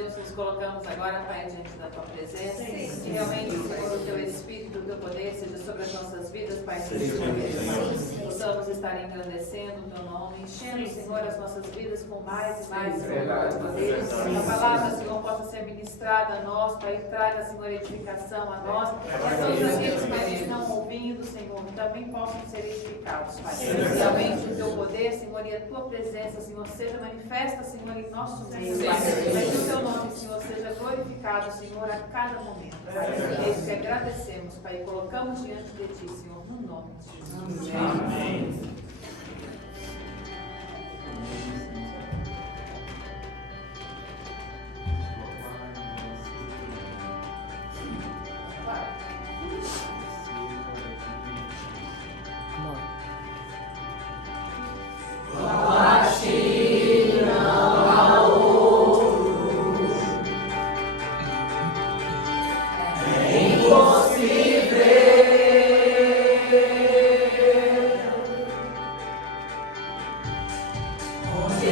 Deus, nos colocamos agora, Pai, diante da Tua presença. Que realmente, Senhor, o Teu Espírito, o Teu poder seja sobre as nossas vidas, Pai. Possamos estar engrandecendo o Teu nome, enchendo, Senhor, as nossas vidas com mais e mais, Senhor, o Teu poder. A palavra, Senhor, possa ser ministrada a nós, Pai, e traga, Senhor, edificação a nós. E a todos aqueles que estão ouvindo, Senhor, também possam ser edificados, Pai. Realmente o Teu poder, Senhor, e a Tua presença, Senhor, seja manifesta, Senhor, em nosso meio, Pai. Para que o Teu nome, Senhor, seja glorificado, Senhor, a cada momento, Pai. É isso que agradecemos, Pai, e colocamos diante de Ti, Senhor, no nome de Jesus. Amém. Onde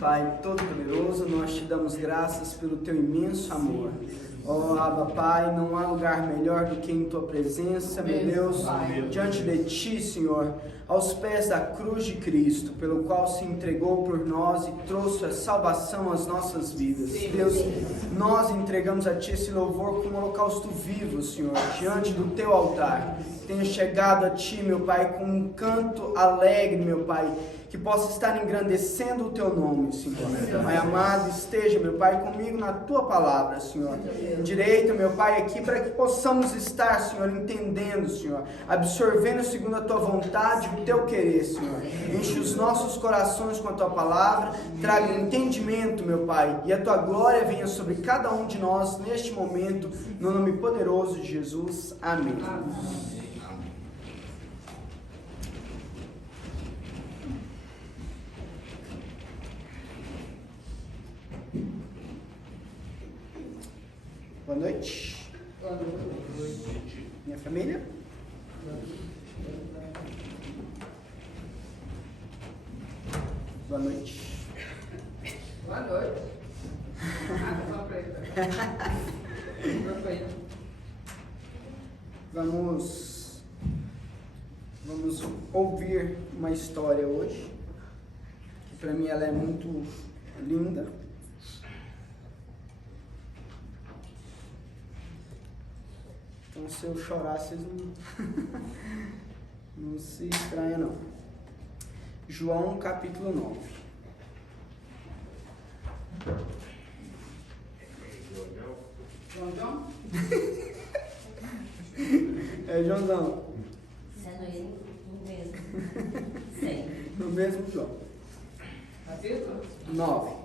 Pai Todo-Poderoso, nós te damos graças pelo teu imenso amor. Ó Abba, Pai, não há lugar melhor do que em Tua presença, meu Deus, diante de Ti, Senhor, aos pés da cruz de Cristo, pelo qual se entregou por nós e trouxe a salvação às nossas vidas. Deus, nós entregamos a Ti esse louvor como holocausto vivo, Senhor, diante do Teu altar. Tenho chegado a Ti, meu Pai, com um canto alegre, meu Pai, que possa estar engrandecendo o Teu nome, Senhor. Pai amado, esteja, meu Pai, comigo na Tua palavra, Senhor. Direita, meu Pai, aqui para que possamos estar, Senhor, entendendo, Senhor, absorvendo segundo a Tua vontade e o Teu querer, Senhor. Enche os nossos corações com a Tua palavra, traga entendimento, meu Pai, e a Tua glória venha sobre cada um de nós neste momento, no nome poderoso de Jesus. Amém. Boa noite. Boa noite. Minha família? Boa noite. Boa noite. Só preta. Vamos ouvir uma história hoje, que para mim ela é muito linda. Então, se eu chorar, vocês não se estranham, não. João, capítulo 9. João? É, Joãozão. Sendo ele no mesmo. Sim. No mesmo João. Capítulo? 9.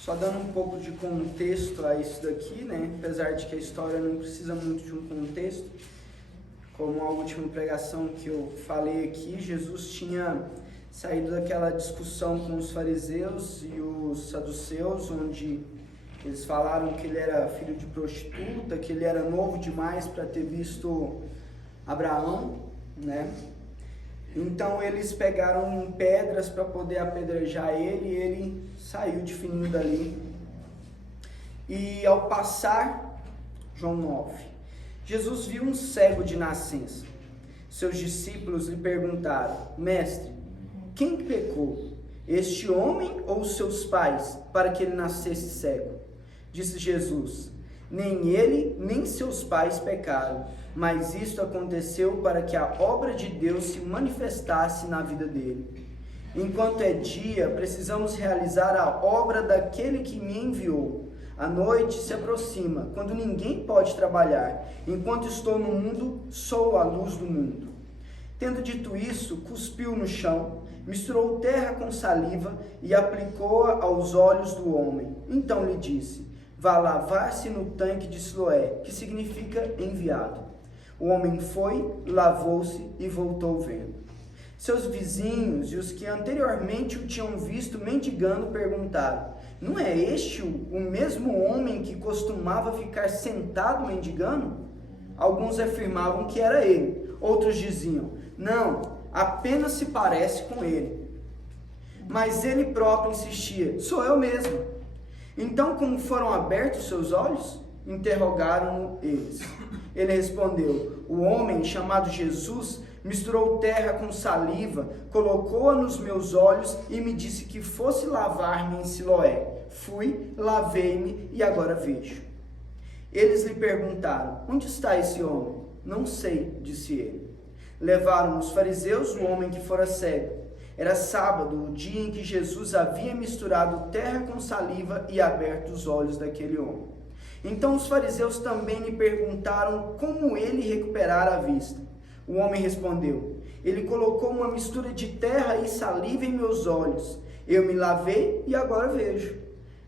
Só dando um pouco de contexto a isso daqui, né? Apesar de que a história não precisa muito de um contexto. Como a última pregação que eu falei aqui, Jesus tinha saído daquela discussão com os fariseus e os saduceus, onde eles falaram que ele era filho de prostituta, que ele era novo demais para ter visto Abraão, né? Então eles pegaram pedras para poder apedrejar ele e ele saiu de fininho dali. E ao passar, João 9, Jesus viu um cego de nascença. Seus discípulos lhe perguntaram: Mestre, quem pecou, este homem ou seus pais, para que ele nascesse cego? Disse Jesus: Nem ele, nem seus pais pecaram, mas isto aconteceu para que a obra de Deus se manifestasse na vida dele. Enquanto é dia, precisamos realizar a obra daquele que me enviou. A noite se aproxima, quando ninguém pode trabalhar. Enquanto estou no mundo, sou a luz do mundo. Tendo dito isso, cuspiu no chão, misturou terra com saliva e aplicou-a aos olhos do homem. Então lhe disse: Vá lavar-se no tanque de Siloé, que significa enviado. O homem foi, lavou-se e voltou vendo. Seus vizinhos e os que anteriormente o tinham visto mendigando perguntaram: Não é este o mesmo homem que costumava ficar sentado mendigando? Alguns afirmavam que era ele, outros diziam: Não, apenas se parece com ele. Mas ele próprio insistia: Sou eu mesmo. Então, como foram abertos seus olhos? Interrogaram-no eles. Ele respondeu: O homem chamado Jesus misturou terra com saliva, colocou-a nos meus olhos e me disse que fosse lavar-me em Siloé. Fui, lavei-me e agora vejo. Eles lhe perguntaram: Onde está esse homem? Não sei, disse ele. Levaram os fariseus o homem que fora cego. Era sábado, o dia em que Jesus havia misturado terra com saliva e aberto os olhos daquele homem. Então os fariseus também lhe perguntaram como ele recuperara a vista. O homem respondeu: Ele colocou uma mistura de terra e saliva em meus olhos. Eu me lavei e agora vejo.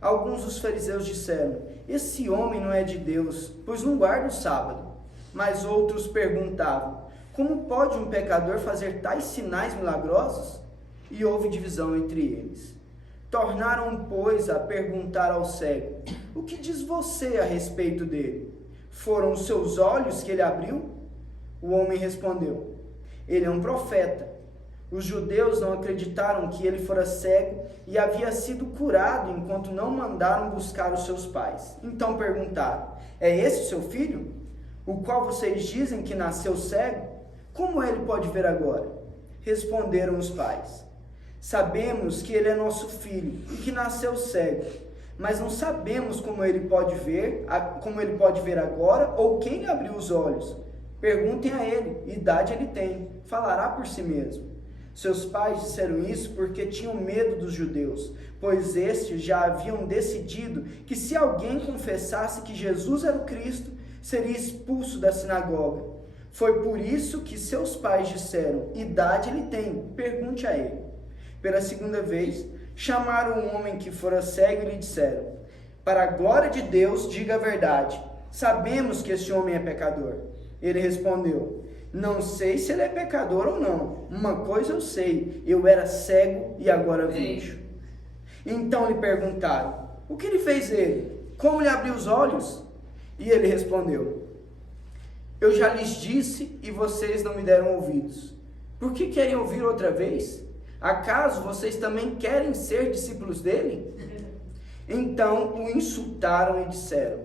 Alguns dos fariseus disseram: Esse homem não é de Deus, pois não guarda o sábado. Mas outros perguntavam: Como pode um pecador fazer tais sinais milagrosos? E houve divisão entre eles. Tornaram, pois, a perguntar ao cego: O que diz você a respeito dele? Foram os seus olhos que ele abriu? O homem respondeu: Ele é um profeta. Os judeus não acreditaram que ele fora cego e havia sido curado enquanto não mandaram buscar os seus pais. Então perguntaram: é esse seu filho, o qual vocês dizem que nasceu cego? Como ele pode ver agora? Responderam os pais: sabemos que ele é nosso filho e que nasceu cego, mas não sabemos como ele pode ver agora ou quem lhe abriu os olhos. Perguntem a ele, idade ele tem, falará por si mesmo. Seus pais disseram isso porque tinham medo dos judeus, pois estes já haviam decidido que se alguém confessasse que Jesus era o Cristo, seria expulso da sinagoga. Foi por isso que seus pais disseram: idade ele tem, pergunte a ele. Pela segunda vez, chamaram um homem que fora cego e lhe disseram: para a glória de Deus, diga a verdade. Sabemos que este homem é pecador. Ele respondeu: não sei se ele é pecador ou não. Uma coisa eu sei, eu era cego e agora vejo. Então lhe perguntaram: o que lhe fez ele? Como lhe abriu os olhos? E ele respondeu: eu já lhes disse e vocês não me deram ouvidos. Por que querem ouvir outra vez? Acaso vocês também querem ser discípulos dele? Então o insultaram e disseram: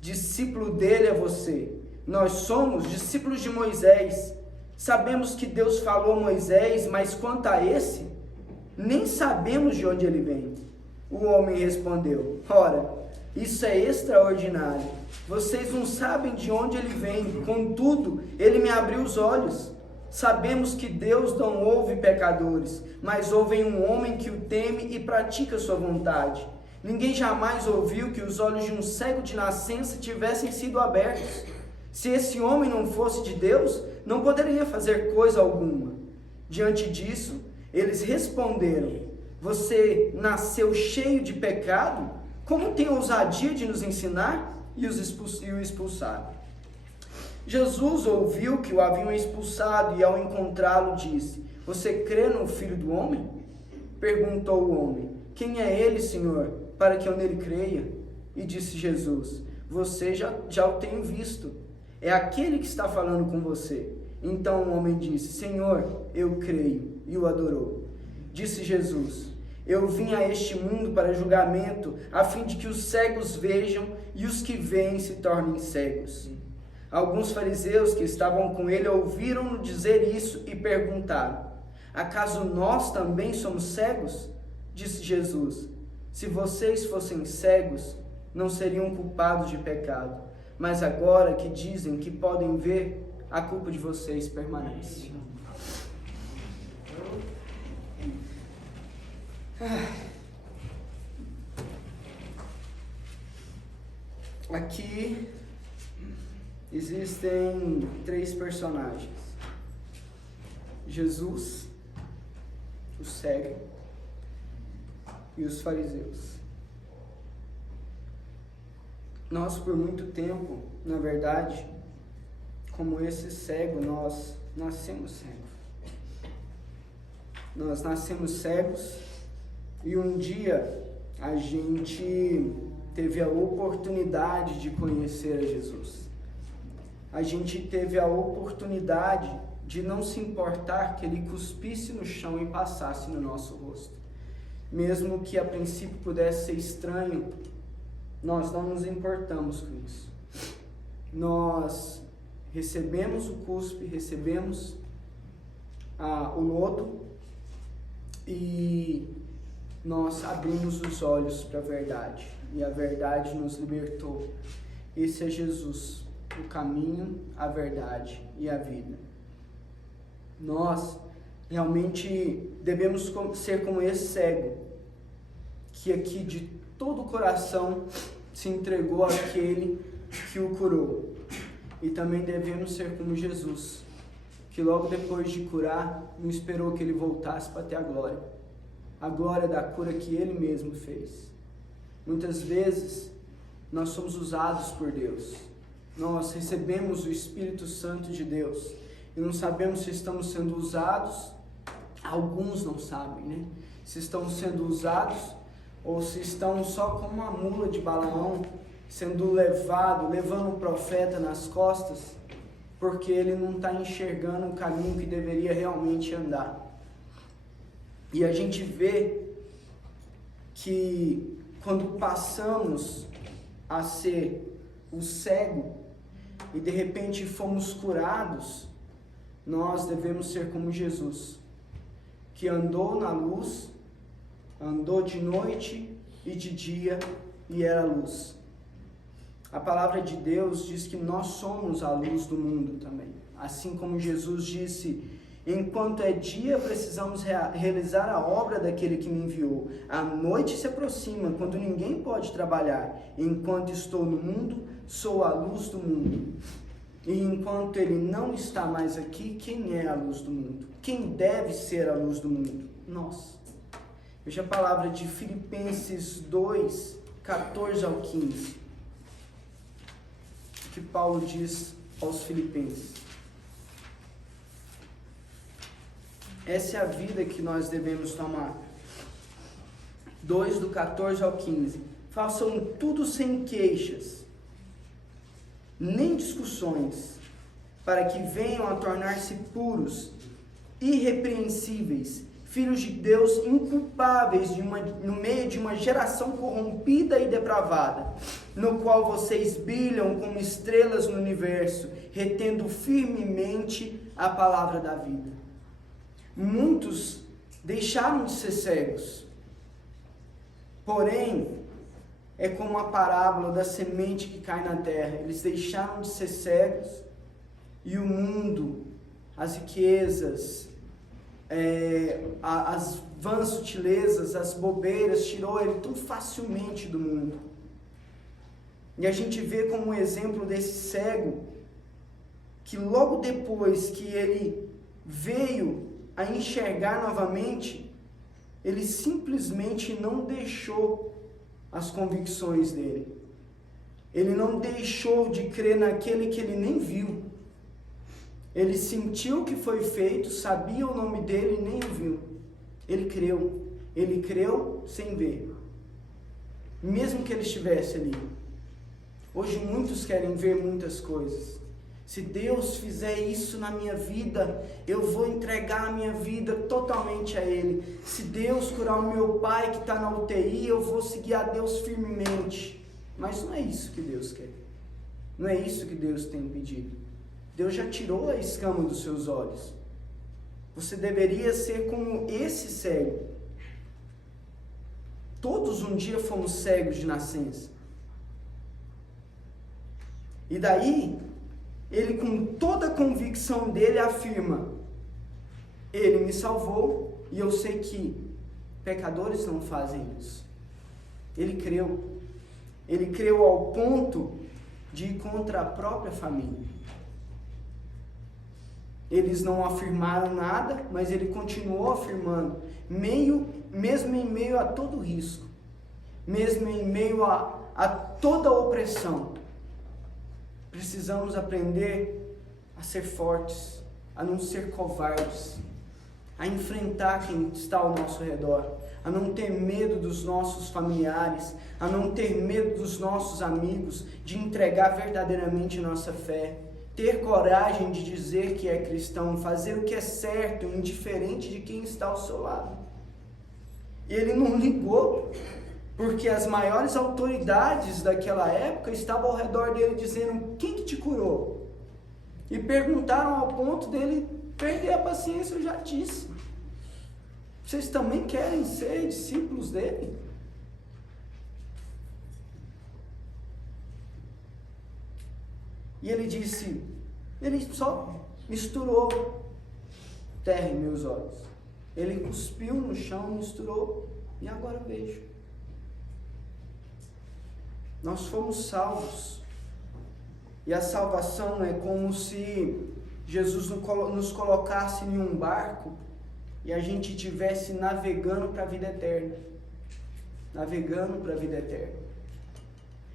discípulo dele é você. Nós somos discípulos de Moisés. Sabemos que Deus falou a Moisés, mas quanto a esse, nem sabemos de onde ele vem. O homem respondeu: ora, isso é extraordinário. Vocês não sabem de onde ele vem, contudo, ele me abriu os olhos. Sabemos que Deus não ouve pecadores, mas ouve um homem que o teme e pratica sua vontade. Ninguém jamais ouviu que os olhos de um cego de nascença tivessem sido abertos. Se esse homem não fosse de Deus, não poderia fazer coisa alguma. Diante disso, eles responderam: você nasceu cheio de pecado? Como tem ousadia de nos ensinar? E o expulsaram. Jesus ouviu que o haviam expulsado e, ao encontrá-lo, disse: você crê no Filho do Homem? Perguntou o homem: quem é ele, Senhor, para que eu nele creia? E disse Jesus: você já o tenho visto. É aquele que está falando com você. Então o homem disse: Senhor, eu creio. E o adorou. Disse Jesus: eu vim a este mundo para julgamento, a fim de que os cegos vejam e os que veem se tornem cegos. Alguns fariseus que estavam com ele ouviram-no dizer isso e perguntaram: acaso nós também somos cegos? Disse Jesus: se vocês fossem cegos, não seriam culpados de pecado. Mas agora que dizem que podem ver, a culpa de vocês permanece. Aqui existem 3 personagens: Jesus, o cego e os fariseus. Nós, por muito tempo, na verdade, como esse cego, nós nascemos cegos. Nós nascemos cegos e um dia a gente teve a oportunidade de conhecer a Jesus. A gente teve a oportunidade de não se importar que ele cuspisse no chão e passasse no nosso rosto. Mesmo que a princípio pudesse ser estranho, nós não nos importamos com isso. Nós recebemos o cuspe, recebemos o lodo e nós abrimos os olhos para a verdade. E a verdade nos libertou. Esse é Jesus, o caminho, a verdade e a vida. Nós realmente devemos ser como esse cego, que aqui de todo o coração se entregou àquele que o curou. E também devemos ser como Jesus, que logo depois de curar, não esperou que ele voltasse para ter a glória da cura que ele mesmo fez. Muitas vezes nós somos usados por Deus, nós recebemos o Espírito Santo de Deus e não sabemos se estamos sendo usados. Alguns não sabem, né? Se estão sendo usados ou se estão só como uma mula de Balaão, sendo levando o profeta nas costas, porque ele não está enxergando o caminho que deveria realmente andar. E a gente vê que quando passamos a ser o cego e de repente fomos curados, nós devemos ser como Jesus, que andou na luz, andou de noite e de dia e era luz. A palavra de Deus diz que nós somos a luz do mundo também. Assim como Jesus disse: enquanto é dia, precisamos realizar a obra daquele que me enviou. A noite se aproxima, quando ninguém pode trabalhar. Enquanto estou no mundo, sou a luz do mundo. E enquanto ele não está mais aqui, quem é a luz do mundo? Quem deve ser a luz do mundo? Nós. Veja a palavra de Filipenses 2, 14 ao 15. O que Paulo diz aos Filipenses. Essa é a vida que nós devemos tomar. 2, do 14 ao 15. Façam tudo sem queixas, nem discussões, para que venham a tornar-se puros, irrepreensíveis, filhos de Deus inculpáveis no meio de uma geração corrompida e depravada, no qual vocês brilham como estrelas no universo, retendo firmemente a palavra da vida. Muitos deixaram de ser cegos, porém, é como a parábola da semente que cai na terra. Eles deixaram de ser cegos e o mundo, as riquezas, as vãs sutilezas, as bobeiras, tirou ele tão facilmente do mundo. E a gente vê como um exemplo desse cego, que logo depois que ele veio a enxergar novamente, ele simplesmente não deixou as convicções dele. Ele não deixou de crer naquele que ele nem viu. Ele sentiu o que foi feito, sabia o nome dele e nem o viu. Ele creu. Ele creu sem ver. Mesmo que ele estivesse ali. Hoje muitos querem ver muitas coisas. Se Deus fizer isso na minha vida, eu vou entregar a minha vida totalmente a Ele. Se Deus curar o meu pai que está na UTI, eu vou seguir a Deus firmemente. Mas não é isso que Deus quer. Não é isso que Deus tem pedido. Deus já tirou a escama dos seus olhos. Você deveria ser como esse cego. Todos um dia fomos cegos de nascença. E daí, ele com toda a convicção dele afirma: ele me salvou e eu sei que pecadores não fazem isso. Ele creu. Ele creu ao ponto de ir contra a própria família. Eles não afirmaram nada, mas ele continuou afirmando, mesmo em meio a todo risco, mesmo em meio a toda opressão. Precisamos aprender a ser fortes, a não ser covardes, a enfrentar quem está ao nosso redor, a não ter medo dos nossos familiares, a não ter medo dos nossos amigos, de entregar verdadeiramente nossa fé, ter coragem de dizer que é cristão, fazer o que é certo, indiferente de quem está ao seu lado. Ele não ligou, porque as maiores autoridades daquela época estavam ao redor dele dizendo: quem que te curou? E perguntaram ao ponto dele perder a paciência. Eu já disse, vocês também querem ser discípulos dele? E ele disse, ele só misturou terra em meus olhos. Ele cuspiu no chão, misturou, e agora vejo. Nós fomos salvos. E a salvação é como se Jesus nos colocasse em um barco e a gente estivesse navegando para a vida eterna. Navegando para a vida eterna.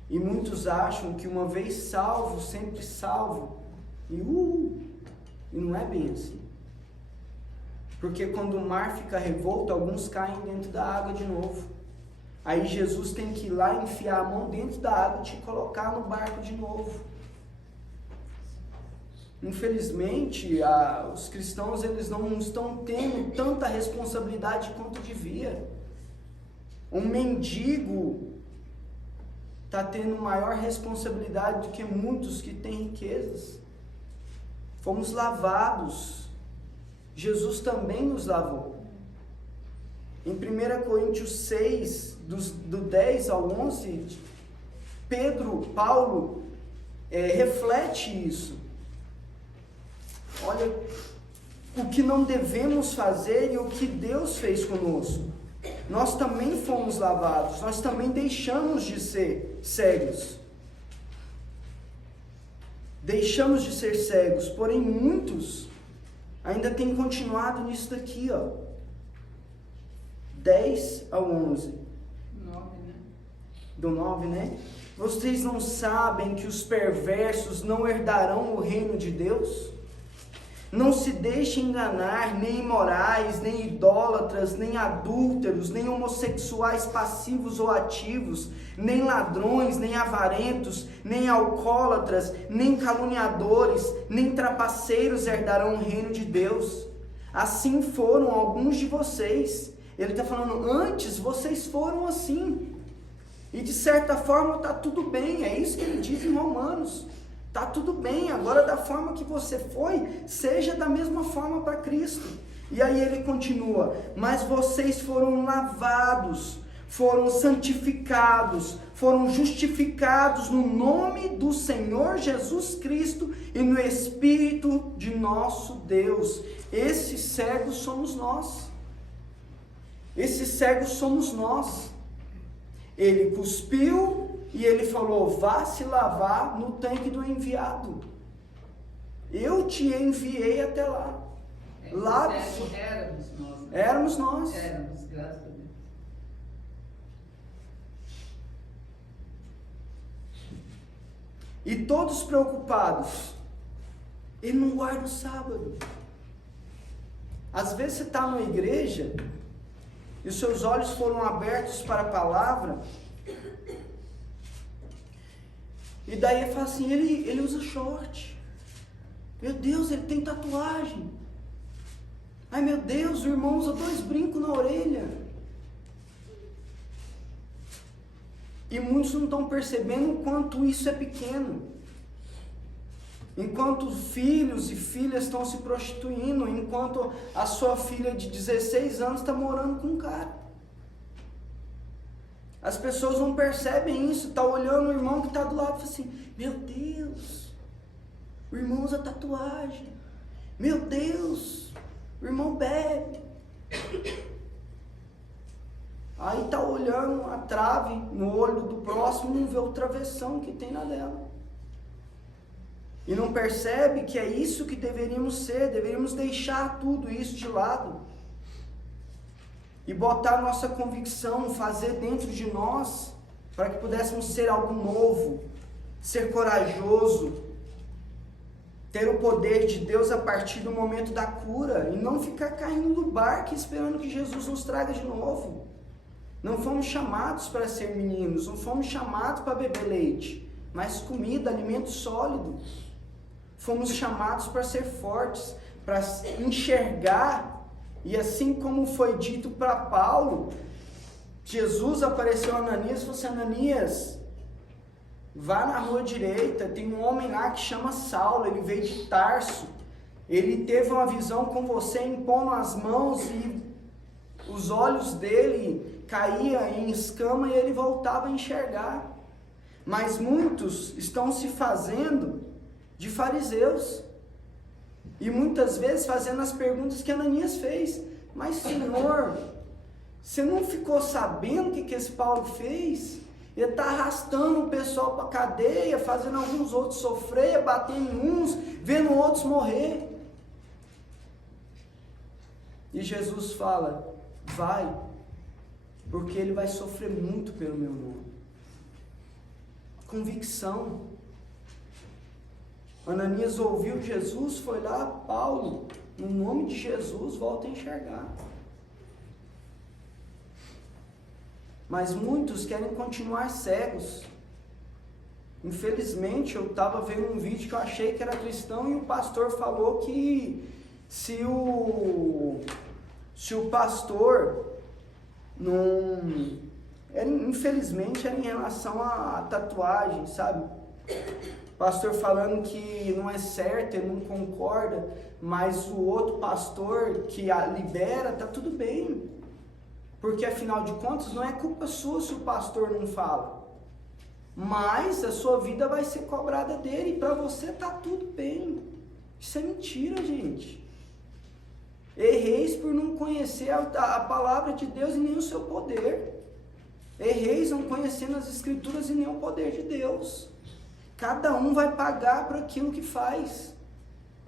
E muitos acham que uma vez salvo, sempre salvo. E não é bem assim. Porque quando o mar fica revolto, alguns caem dentro da água de novo. Aí Jesus tem que ir lá, enfiar a mão dentro da água e te colocar no barco de novo. Infelizmente, os cristãos eles não estão tendo tanta responsabilidade quanto devia. Um mendigo está tendo maior responsabilidade do que muitos que têm riquezas. Fomos lavados. Jesus também nos lavou. Em 1 Coríntios 6, do 10 ao 11, Paulo reflete isso. Olha o que não devemos fazer e o que Deus fez conosco. Nós também fomos lavados, nós também deixamos de ser cegos. Deixamos de ser cegos, porém muitos ainda têm continuado nisso daqui, 10 ao 11. 9, né? Do 9, né? Vocês não sabem que os perversos não herdarão o reino de Deus? Não se deixem enganar, nem imorais, nem idólatras, nem adúlteros, nem homossexuais passivos ou ativos, nem ladrões, nem avarentos, nem alcoólatras, nem caluniadores, nem trapaceiros herdarão o reino de Deus. Assim foram alguns de vocês. Ele está falando, antes vocês foram assim. E de certa forma está tudo bem, é isso que ele diz em Romanos. Está tudo bem, agora da forma que você foi, seja da mesma forma para Cristo. E aí ele continua, mas vocês foram lavados, foram santificados, foram justificados no nome do Senhor Jesus Cristo e no Espírito de nosso Deus. Esses cegos somos nós. Esses cegos somos nós. Ele cuspiu e ele falou, vá se lavar no tanque do enviado. Eu te enviei até lá. Lave-se. Éramos nós. Né? Éramos nós. Éramos, graças a Deus. E todos preocupados. Ele não guarda o sábado. Às vezes você está numa igreja e os seus olhos foram abertos para a palavra. E daí ele fala assim, ele usa short. Meu Deus, ele tem tatuagem. Ai meu Deus, o irmão usa 2 brincos na orelha. E muitos não estão percebendo o quanto isso é pequeno. Enquanto filhos e filhas estão se prostituindo, enquanto a sua filha de 16 anos está morando com um cara. As pessoas não percebem isso, está olhando o irmão que está do lado e fala assim, meu Deus, o irmão usa tatuagem, meu Deus, o irmão bebe. Aí está olhando a trave no olho do próximo e não vê o travessão que tem na dela. E não percebe que é isso que deveríamos ser, deveríamos deixar tudo isso de lado. E botar nossa convicção, fazer dentro de nós, para que pudéssemos ser algo novo, ser corajoso, ter o poder de Deus a partir do momento da cura, e não ficar caindo do barco esperando que Jesus nos traga de novo. Não fomos chamados para ser meninos, não fomos chamados para beber leite, mas comida, alimento sólido. Fomos chamados para ser fortes, para enxergar. E assim como foi dito para Paulo, Jesus apareceu a Ananias e falou assim, Ananias, vá na rua direita, tem um homem lá que chama Saulo, ele veio de Tarso, ele teve uma visão com você impondo as mãos e os olhos dele caíam em escama e ele voltava a enxergar. Mas muitos estão se fazendo de fariseus. E muitas vezes fazendo as perguntas que Ananias fez. Mas Senhor, você não ficou sabendo o que esse Paulo fez? Ele está arrastando o pessoal para a cadeia, fazendo alguns outros sofrer, batendo em uns, vendo outros morrer. E Jesus fala, vai, porque ele vai sofrer muito pelo meu nome. Convicção. Ananias ouviu Jesus, foi lá, Paulo, no nome de Jesus, volta a enxergar. Mas muitos querem continuar cegos. Infelizmente, eu estava vendo um vídeo que eu achei que era cristão e o pastor falou que se o pastor não... infelizmente era em relação à tatuagem, sabe? O pastor falando que não é certo, ele não concorda, mas o outro pastor que a libera, tá tudo bem. Porque afinal de contas não é culpa sua se o pastor não fala. Mas a sua vida vai ser cobrada dele e para você tá tudo bem. Isso é mentira, gente. Erreis por não conhecer a palavra de Deus e nem o seu poder. Erreis não conhecendo as escrituras e nem o poder de Deus. Cada um vai pagar por aquilo que faz.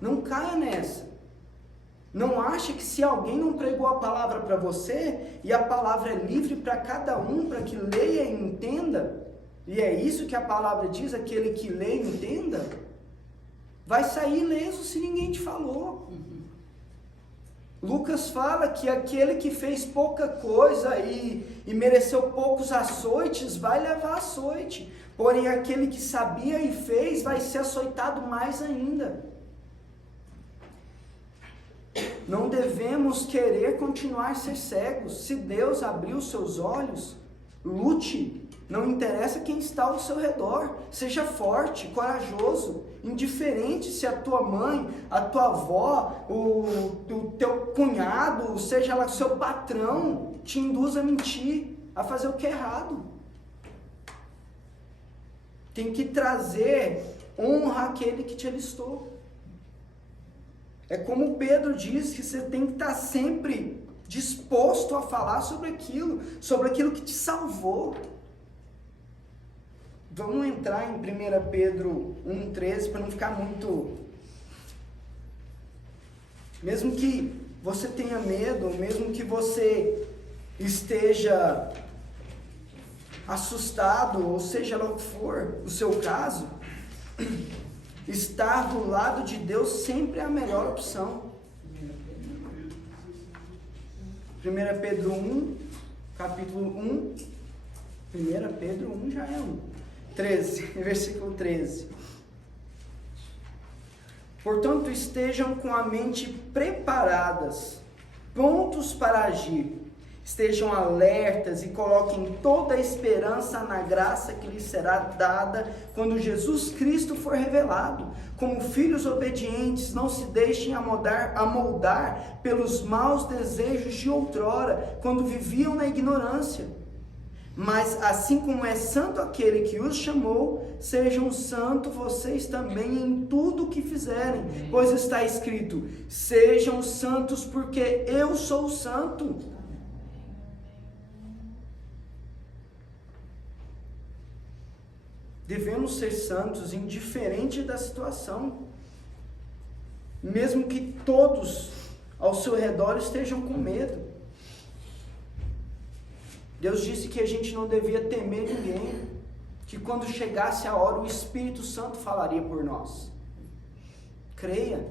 Não caia nessa. Não ache que se alguém não pregou a palavra para você, e a palavra é livre para cada um, para que leia e entenda, e é isso que a palavra diz, aquele que lê e entenda, vai sair ileso se ninguém te falou. Lucas fala que aquele que fez pouca coisa e mereceu poucos açoites, vai levar açoite. Porém, aquele que sabia e fez, vai ser açoitado mais ainda. Não devemos querer continuar a ser cegos. Se Deus abriu os seus olhos, lute. Não interessa quem está ao seu redor. Seja forte, corajoso, indiferente se a tua mãe, a tua avó, o teu cunhado, seja lá o seu patrão, te induz a mentir, a fazer o que é errado. Tem que trazer honra àquele que te alistou. É como Pedro diz, que você tem que estar sempre disposto a falar sobre aquilo que te salvou. Vamos entrar em 1 Pedro 1,13 para não ficar muito... Mesmo que você tenha medo, mesmo que você esteja assustado, ou seja lá o que for o seu caso, estar do lado de Deus sempre é a melhor opção. 1 Pedro 1, capítulo 1, 1 Pedro 1 já é 13, versículo 13. Portanto, estejam com a mente preparadas, prontos para agir. Estejam alertas e coloquem toda a esperança na graça que lhes será dada quando Jesus Cristo for revelado. Como filhos obedientes, não se deixem amoldar pelos maus desejos de outrora, quando viviam na ignorância. Mas assim como é santo aquele que os chamou, sejam santos vocês também em tudo o que fizerem, pois está escrito: sejam santos porque eu sou santo. Devemos ser santos indiferente da situação, mesmo que todos ao seu redor estejam com medo. Deus disse que a gente não devia temer ninguém, que quando chegasse a hora o Espírito Santo falaria por nós. Creia.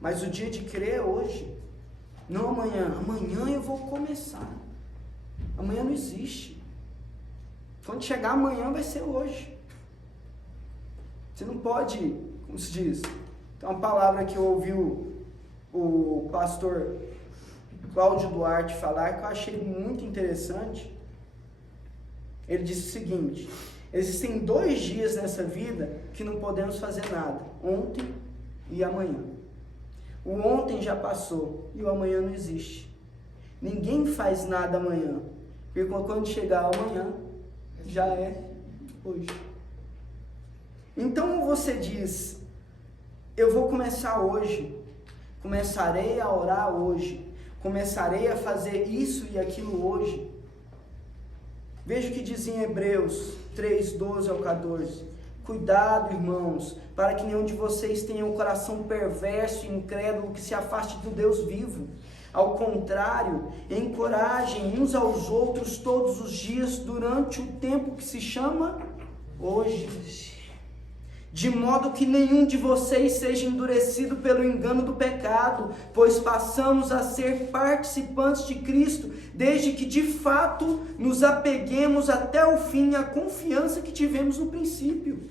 Mas o dia de crer é hoje, não amanhã. Amanhã eu vou começar. Amanhã não existe. Quando chegar amanhã vai ser hoje. Você não pode, como se diz, tem uma palavra que eu ouvi o pastor Cláudio Duarte falar que eu achei muito interessante. Ele disse o seguinte: existem 2 dias nessa vida que não podemos fazer nada, ontem e amanhã. O ontem já passou e o amanhã não existe. Ninguém faz nada amanhã, porque quando chegar amanhã já é hoje. Então você diz: eu vou começar hoje, começarei a orar hoje, começarei a fazer isso e aquilo hoje. Veja o que diz em Hebreus 3, 12 ao 14. Cuidado, irmãos, para que nenhum de vocês tenha um coração perverso e incrédulo que se afaste do Deus vivo. Ao contrário, encorajem uns aos outros todos os dias durante o tempo que se chama hoje, de modo que nenhum de vocês seja endurecido pelo engano do pecado, pois passamos a ser participantes de Cristo, desde que de fato nos apeguemos até o fim à confiança que tivemos no princípio.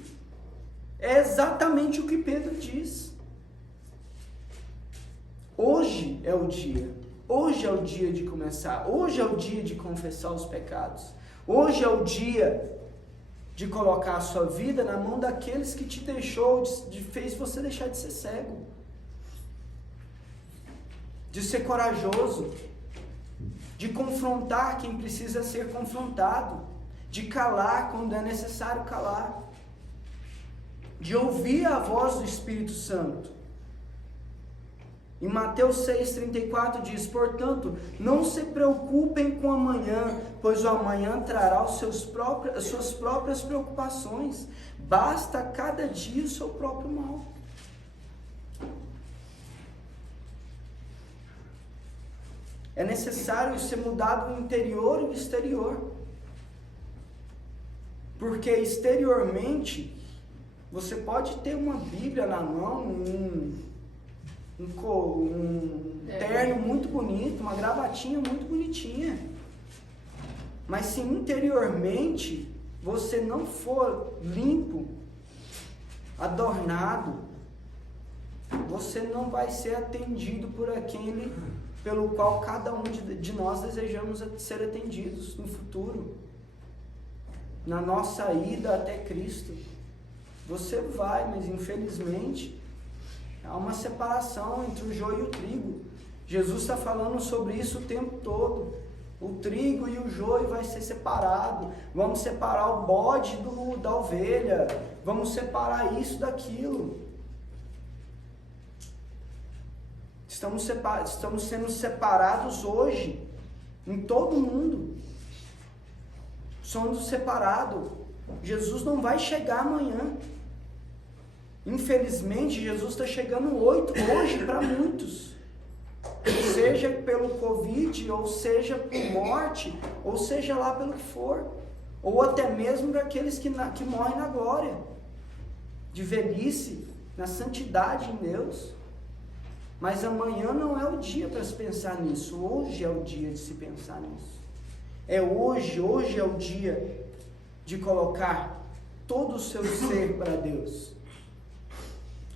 É exatamente o que Pedro diz. Hoje é o dia. Hoje é o dia de começar. Hoje é o dia de confessar os pecados. Hoje é o dia de colocar a sua vida na mão daqueles que te deixou, fez você deixar de ser cego. De ser corajoso. De confrontar quem precisa ser confrontado. De calar quando é necessário calar. De ouvir a voz do Espírito Santo. Em Mateus 6,34 diz: portanto, não se preocupem com amanhã, pois o amanhã trará as suas próprias preocupações. Basta cada dia o seu próprio mal. É necessário ser mudado o interior e o exterior. Porque exteriormente, você pode ter uma Bíblia na mão, um terno muito bonito, uma gravatinha muito bonitinha. Mas se interiormente você não for limpo, adornado, você não vai ser atendido por aquele pelo qual cada um de nós desejamos ser atendidos no futuro. Na nossa ida até Cristo. Você vai, mas infelizmente há uma separação entre o joio e o trigo. Jesus está falando sobre isso o tempo todo. O trigo e o joio vai ser separado. Vamos separar o bode da ovelha. Vamos separar isso daquilo. Estamos sendo separados hoje. Em todo o mundo. Somos separados. Jesus não vai chegar amanhã. Infelizmente, Jesus está chegando hoje para muitos. Seja pelo Covid, ou seja por morte, ou seja lá pelo que for. Ou até mesmo para aqueles que morrem na glória. De velhice, na santidade em Deus. Mas amanhã não é o dia para se pensar nisso. Hoje é o dia de se pensar nisso. Hoje é o dia de colocar todo o seu ser para Deus.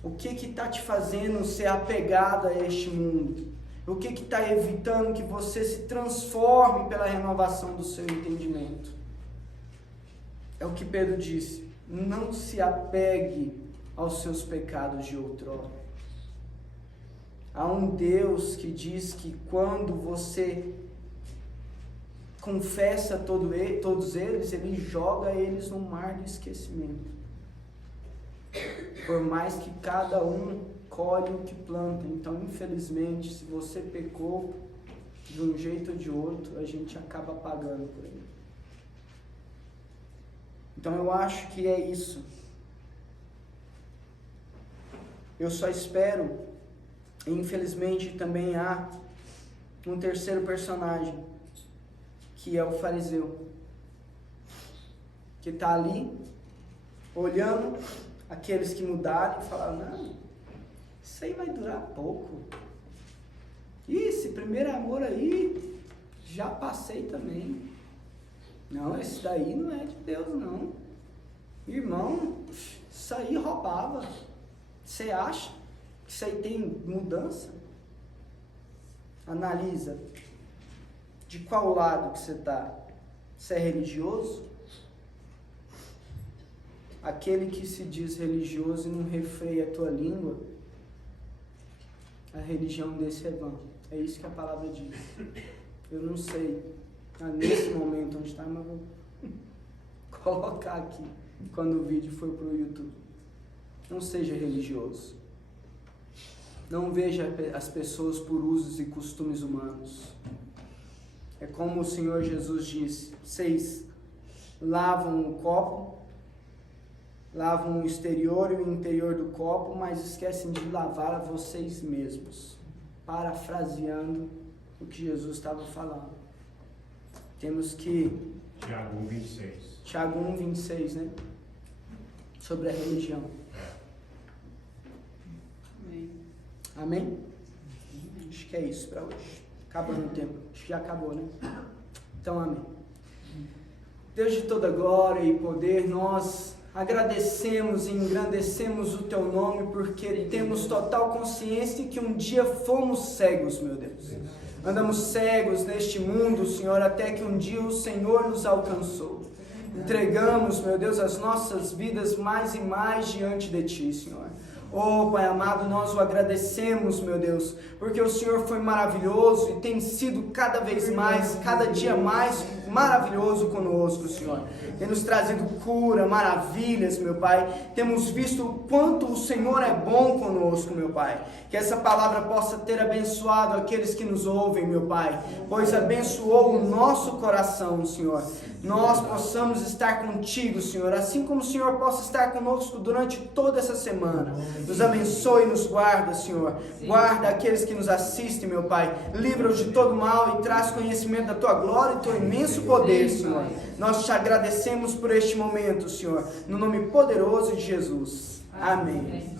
O que está te fazendo ser apegado a este mundo? O que está evitando que você se transforme pela renovação do seu entendimento? É o que Pedro disse: não se apegue aos seus pecados de outrora. Há um Deus que diz que quando você confessa todos eles, Ele joga eles no mar do esquecimento. Por mais que cada um colhe o que planta. Então, infelizmente, se você pecou de um jeito ou de outro, a gente acaba pagando por ele. Então, eu acho que é isso. Eu só espero, e infelizmente também há um terceiro personagem, que é o fariseu, que está ali, olhando aqueles que mudaram e falaram: não, isso aí vai durar pouco. Esse primeiro amor aí, já passei também. Não, esse daí não é de Deus não. Irmão, isso aí roubava. Você acha que isso aí tem mudança? Analisa. De qual lado que você está? Você é religioso? Aquele que se diz religioso e não refreia a tua língua, a religião desse é vã. É isso que a palavra diz. Eu não sei nesse momento onde está, mas vou colocar aqui quando o vídeo for para o YouTube. Não seja religioso. Não veja as pessoas por usos e costumes humanos. É como o Senhor Jesus disse: vocês lavam o copo, lavam o exterior e o interior do copo, mas esquecem de lavar a vocês mesmos. Parafraseando o que Jesus estava falando. Temos que... Tiago 1,26. Tiago 1,26, né? sobre a religião. Amém. Amém? Acho que é isso para hoje. Acabando o tempo. Acho que já acabou, né? Então, amém. Deus de toda glória e poder, nós agradecemos e engrandecemos o Teu nome porque temos total consciência que um dia fomos cegos, meu Deus. Andamos cegos neste mundo, Senhor, até que um dia o Senhor nos alcançou. Entregamos, meu Deus, as nossas vidas mais e mais diante de Ti, Senhor. Oh, Pai amado, nós o agradecemos, meu Deus, porque o Senhor foi maravilhoso e tem sido cada vez mais, cada dia mais maravilhoso conosco, Senhor. Tem nos trazido cura, maravilhas, meu Pai. Temos visto o quanto o Senhor é bom conosco, meu Pai. Que essa palavra possa ter abençoado aqueles que nos ouvem, meu Pai, pois abençoou o nosso coração, Senhor. Nós possamos estar contigo, Senhor, assim como o Senhor possa estar conosco durante toda essa semana. Nos abençoe e nos guarda, Senhor. Guarda aqueles que nos assistem, meu Pai. Livra-os de todo mal e traz conhecimento da Tua glória e Teu imenso poder, Senhor. Nós te agradecemos por este momento, Senhor, no nome poderoso de Jesus. Amém.